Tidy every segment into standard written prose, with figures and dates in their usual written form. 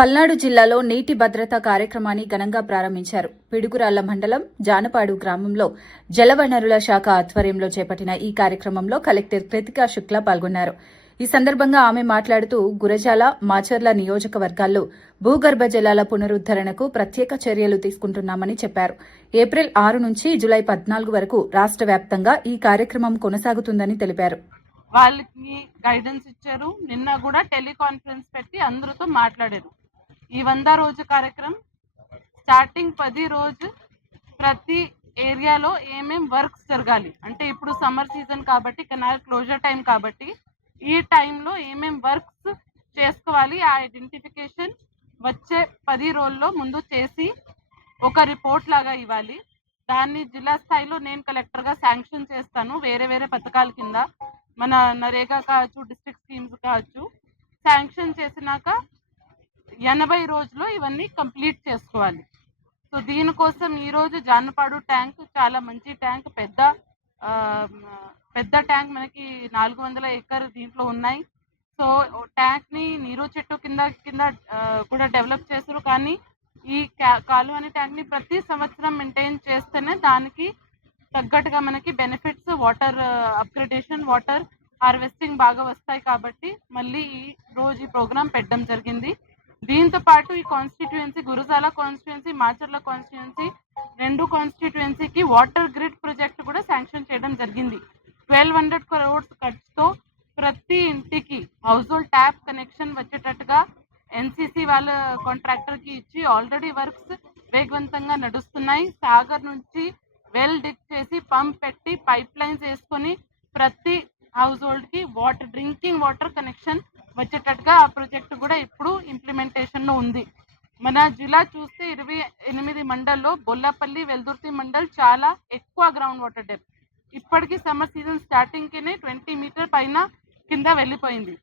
పల్నాడు జిల్లాలో నీటి భద్రతా కార్యక్రమాన్ని ఘనంగా ప్రారంభించారు. పిడుగురాళ్ల మండలం జానపాడు గ్రామంలో జలవనరుల శాఖ ఆధ్వర్యంలో చేపట్టిన ఈ కార్యక్రమంలో కలెక్టర్ కృతికా శుక్లా పాల్గొన్నారు. ఈ సందర్భంగా ఆమె మాట్లాడుతూ గురజాల, మాచర్ల నియోజకవర్గాల్లో భూగర్భ జలాల పునరుద్దరణకు ప్రత్యేక చర్యలు తీసుకుంటున్నామని చెప్పారు. ఏప్రిల్ 6 నుంచి జులై 14 వరకు రాష్ట్ర వ్యాప్తంగా ఈ కార్యక్రమం కొనసాగుతుందని తెలిపారు. వాళ్ళకి గైడెన్స్ ఇచ్చారు. నిన్న కూడా టెలికాన్ఫరెన్స్ పెట్టి అందరితో మాట్లాడారు. ఈ 100 రోజు కార్యక్రమం స్టార్టింగ్ 10 రోజు ప్రతి ఏరియాలో ఏమేం వర్క్స్ జరగాలి అంటే ఇప్పుడు సమ్మర్ సీజన్ కాబట్టి కెనాల్ క్లోజర్ టైం కాబట్టి ఈ టైంలో ఏమేం వర్క్స్ చేసుకోవాలి ఆ ఐడెంటిఫికేషన్ వచ్చే 10 రోజుల్లో ముందు చేసి ఒక రిపోర్ట్ లాగా ఇవ్వాలి. దాన్ని జిల్లా స్థాయిలో నేను కలెక్టర్గా శాంక్షన్ చేస్తాను. వేరే వేరే పథకాల కింద మన నరేగా కావచ్చు, డిస్ట్రిక్ట్ స్కీమ్స్ కావచ్చు, శాంక్షన్ చేసినాక 80 రోజుల్లో ఇవన్నీ కంప్లీట్ చేసుకోవాలి. సో దీనికోసం ఈరోజు జానపాడు ట్యాంక్ చాలా మంచి ట్యాంక్, పెద్ద ట్యాంక్ మనకి 400 ఎకర్ దీంట్లో ఉన్నాయి. సో ట్యాంక్ని నీరు చెట్టు కింద కూడా డెవలప్ చేస్తారు. కానీ ఈ కాలువ అనే ట్యాంక్ని ప్రతి సంవత్సరం మెయింటైన్ చేస్తేనే దానికి తగ్గట్టుగా మనకి benefits, water upgradation, water harvesting బాగా వస్తాయి. కాబట్టి మళ్ళీ ఈ రోజు ఈ ప్రోగ్రామ్ పెట్టడం జరిగింది. దీంతో పాటు ఈ constituency Gurazala constituency, Macherla constituency రెండు కాన్స్టిట్యుయెన్సీకి వాటర్ గ్రిడ్ ప్రాజెక్ట్ కూడా శాంక్షన్ చేయడం జరిగింది. 1200 crores ఖర్చుతో ప్రతి ఇంటికి హౌస్ హోల్డ్ ట్యాప్ కనెక్షన్ వచ్చేటట్టుగా ఎన్సీసీ వాళ్ళ కాంట్రాక్టర్కి ఇచ్చి ఆల్రెడీ వర్క్స్ వేగవంతంగా నడుస్తున్నాయి. సాగర్ నుంచి వెల్ డిగ్ చేసి పంప్ పెట్టి పైప్ లైన్స్ వేసుకొని ప్రతి హౌస్ హోల్డ్కి డ్రింకింగ్ వాటర్ కనెక్షన్ వచ్చేటట్టుగా ఆ ప్రాజెక్ట్ కూడా ఇప్పుడు ఇంప్లిమెంటేషన్లో ఉంది. మన జిల్లా చూస్తే 28 మండల్లో బొల్లపల్లి, వెల్దుర్తి మండల్ చాలా ఎక్కువ గ్రౌండ్ వాటర్ డెప్త్. ఇప్పటికీ సమ్మర్ సీజన్ స్టార్టింగ్కినే 20 మీటర్ పైన కింద వెళ్ళిపోయింది.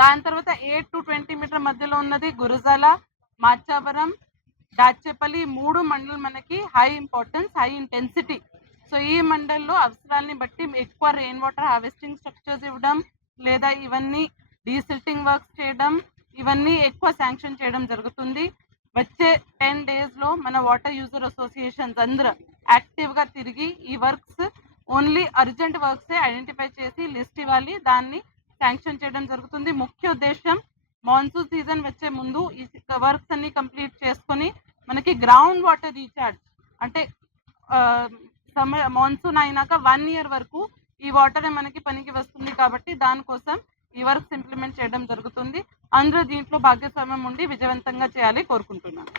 దాని తర్వాత 8 to 20 మీటర్ మధ్యలో ఉన్నది గురజాల, మాచావరం, దాచేపల్లి 3 మండలం మనకి high importance, high intensity. So ఈ మండల్లో అవసరాలని బట్టి ఎక్కువ రెయిన్ వాటర్ హార్వెస్టింగ్ స్ట్రక్చర్స్ ఇవ్వడం లేదా ఇవన్నీ డీసిల్టింగ్ వర్క్స్ చేయడం, ఇవన్నీ ఎక్కువ శాంక్షన్ చేయడం జరుగుతుంది. వచ్చే 10 daysలో మన వాటర్ యూజర్ అసోసియేషన్స్ అందరూ యాక్టివ్గా తిరిగి ఈ వర్క్స్ ఓన్లీ అర్జెంట్ వర్క్సే ఐడెంటిఫై చేసి లిస్ట్ ఇవ్వాలి, దాన్ని శాంక్షన్ చేయడం జరుగుతుంది. ముఖ్య ఉద్దేశం మాన్సూన్ సీజన్ వచ్చే ముందు ఈ వర్క్స్ అన్ని కంప్లీట్ చేసుకొని మనకి గ్రౌండ్ వాటర్ రీఛార్జ్ అంటే సమ్మర్ మాన్సూన్ అయినాక 1 year వరకు ఈ వాటర్ మనకి పనికి వస్తుంది. కాబట్టి దానికోసం ఈ వర్క్స్ ఇంప్లిమెంట్ చేయడం జరుగుతుంది. అందరూ దీంట్లో భాగస్వామ్యం ఉండి విజయవంతంగా చేయాలి కోరుకుంటున్నాను.